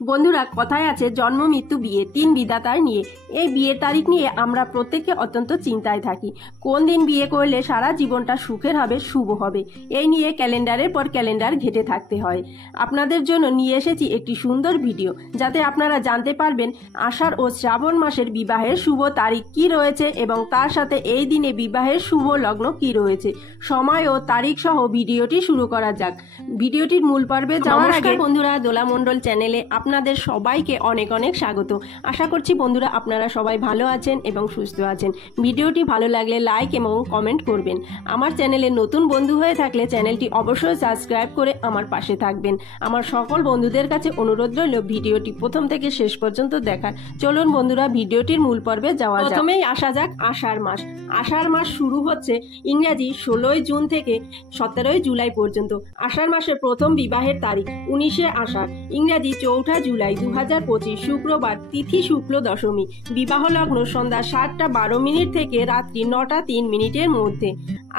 বন্ধুরা, কথায় আছে জন্ম মৃত্যু বিয়ে তিন বিধাতার নিয়ে। এই বিয়ের তারিখ নিয়ে আমরা প্রত্যেকে অত্যন্ত চিন্তায় থাকি। কোন দিন বিয়ে করলে সারা জীবনটা সুখের হবে, শুভ হবে, এই নিয়ে ক্যালেন্ডারের পর ক্যালেন্ডার ঘেটে থাকতে হয়। আপনাদের জন্য নিয়ে এসেছি একটি সুন্দর ভিডিও, যাতে আপনারা জানতে পারবেন আষাঢ় ও শ্রাবণ মাসের বিবাহের শুভ তারিখ কি রয়েছে এবং তার সাথে এই দিনে বিবাহের শুভ লগ্ন কি রয়েছে। সময় ও তারিখ সহ ভিডিওটি শুরু করা যাক। ভিডিওটির মূল পর্বে যাওয়ার আগে বন্ধুরা, দোলামণ্ডল চ্যানেলে আপনাদের সবাইকে অনেক অনেক স্বাগত। আশা করছি বন্ধুরা আপনারা সবাই ভালো আছেন এবং সুস্থ আছেন। ভিডিওটি ভালো লাগলে লাইক এবং কমেন্ট করবেন। আমার চ্যানেলে নতুন বন্ধু হয়ে থাকলে চ্যানেলটি অবশ্যই সাবস্ক্রাইব করে আমার পাশে থাকবেন। আমার সকল বন্ধুদের কাছে অনুরোধ রইল ভিডিওটি প্রথম থেকে শেষ পর্যন্ত দেখার। চলুন বন্ধুরা, ভিডিওটির মূল পর্বে যাওয়া যাক। প্রথমেই আসা যাক আষাঢ় মাস। আষাঢ় মাস শুরু হচ্ছে ইংরাজি 16 জুন থেকে 17 জুলাই পর্যন্ত। আষাঢ় মাসের প্রথম বিবাহের তারিখ 19 আষাঢ়, ইংরাজি 4 জুলাই 2025, শুক্রবার, তিথি শুক্ল দশমী। বিবাহ লগ্ন সন্ধ্যা 7:12 থেকে রাত্রি 9:03 মধ্যে।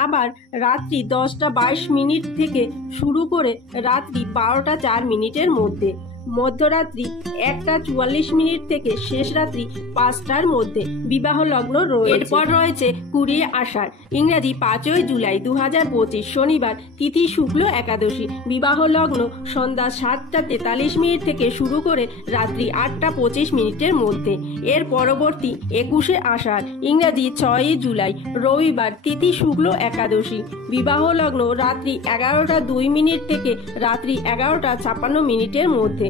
আবার রাত্রি 10:22 থেকে শুরু করে রাত্রি 12:04 মধ্যে। মধ্যরাত্রি 1:44 থেকে শেষ রাত্রি 5টার মধ্যে বিবাহ লগ্ন রয়েছে। এরপর রয়েছে 20 আষাঢ়, ইংরাজি 5 জুলাই 2025, শনিবার, তিথি শুক্ল একাদশী। বিবাহ লগ্ন সন্ধ্যা 7:43 থেকে শুরু করে রাত্রি 8:25 মধ্যে। এর পরবর্তী 21 আষাঢ়, ইংরাজি 6 জুলাই, রবিবার, তিথি শুক্ল একাদশী। বিবাহ লগ্ন রাত্রি 11:02 থেকে রাত্রি 11:56 মধ্যে।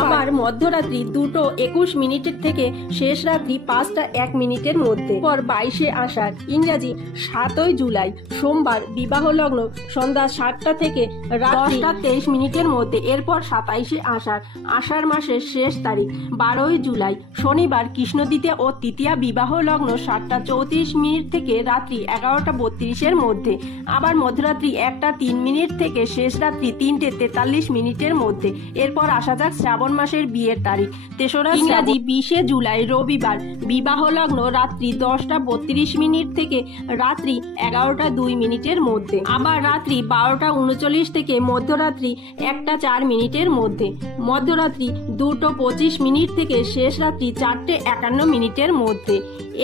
আবার মধ্যরাত্রি 2:21 থেকে শেষ রাত্রি 5:01 মধ্যে। পর 22 আষাঢ়, ইংরাজি 7 জুলাই, সোমবার, বিবাহ লগ্ন সন্ধ্যা 7টা থেকে রাত্রি 10:23 মধ্যে। এরপর 27 আষাঢ়, আষাঢ় মাসের শেষ তারিখ 12 জুলাই, শনিবার, কৃষ্ণ দ্বিতীয়া ও তৃতীয়া। বিবাহ লগ্ন 7:34 থেকে রাত্রি 11:32 মধ্যে। আবার মধ্যরাত্রি 1:03 থেকে শেষ রাত্রি 3:43 মধ্যে। এরপর আসা যাক শ্রাবণ মাসের বিয়ের তারিখ 3রা ইংরাজি 20 জুলাই, রবিবার, বিবাহ লগ্ন রাত্রি 10:32 থেকে রাত্রি 11:02 মধ্যে। আবার রাত্রি 12:39 থেকে মধ্যরাত্রি 1:04 মধ্যে। মধ্যরাত্রি 2:25 থেকে শেষ রাত্রি 4:51 মধ্যে।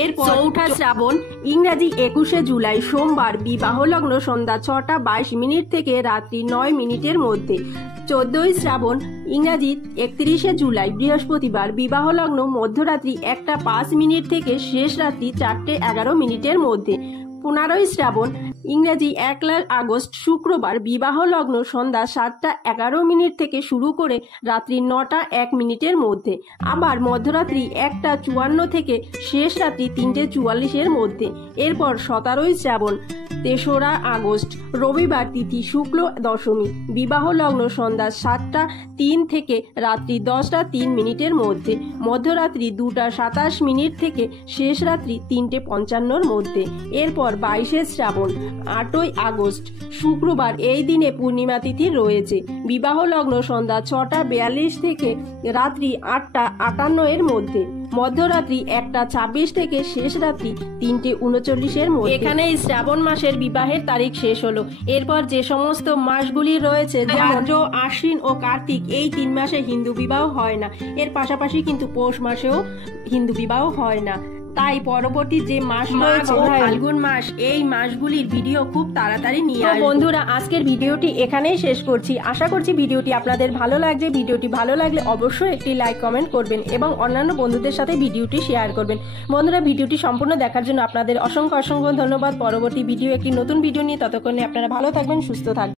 এরপর 4ঠা শ্রাবণ, ইংরাজি 21 জুলাই, সোমবার, বিবাহ লগ্ন সন্ধ্যা 6:22 থেকে রাত্রি 9 মধ্যে। 14ই শ্রাবণ, ইংরাজি 31 জুলাই, বৃহস্পতিবার, বিবাহ লগ্ন মধ্যরাত্রি 1:05 থেকে শেষ রাত্রি 4:11 মধ্যে। 15ই শ্রাবণ, ইংরাজি 1 আগস্ট, শুক্রবার, বিবাহ লগ্ন সন্ধ্যা 7:11 থেকে শুরু করে রাত্রি 9:01 মধ্যে। আবার মধ্যরাত্রি 1:54 থেকে শেষ রাত্রি 3:44 মধ্যে। এরপর 17ই শ্রাবণ, 3রা আগস্ট, রবিবার, তিথি শুক্ল দশমী। বিবাহ লগ্ন সন্ধ্যা 7:03 থেকে রাত্রি 10:03 মধ্যে। মধ্যরাত্রি 2:27 থেকে শেষ রাত্রি 3:55 মধ্যে। এরপর 22 শ্রাবণ, 8ই আগস্ট, শুক্রবার, এই দিনে পূর্ণিমা তিথি রয়েছে। বিবাহ লগ্ন সন্ধ্যা 6:42 থেকে রাত্রি 8:58 মধ্যে। মধ্যরাত্রি 1:26 থেকে শেষ রাত্রি 3:39 মধ্যে। এখানে এই শ্রাবণ মাসের বিবাহের তারিখ শেষ হলো। এরপর যে সমস্ত মাসগুলি রয়েছে, যেমন আশ্বিন ও কার্তিক, এই 3 মাসে হিন্দু বিবাহ হয় না। এর পাশাপাশি কিন্তু পৌষ মাসেও হিন্দু বিবাহ হয় না। তাই পরবর্তী যে মাস রয়েছে ফাল্গুন মাস, এই মাসগুলির ভিডিও খুব তাড়াতাড়ি নিয়ে আসবো। বন্ধুরা, আজকের ভিডিওটি এখানেই শেষ করছি। আশা করছি ভিডিওটি আপনাদের ভালো লাগছে। ভিডিওটি ভালো লাগলে অবশ্যই একটি লাইক, কমেন্ট করবেন এবং অন্যান্য বন্ধুদের সাথে ভিডিওটি শেয়ার করবেন। বন্ধুরা, ভিডিওটি সম্পূর্ণ দেখার জন্য আপনাদের অসংখ্য অসংখ্য ধন্যবাদ। পরবর্তী ভিডিও একটি নতুন ভিডিও নিয়ে, ততক্ষণে আপনারা ভালো থাকবেন, সুস্থ থাকবেন।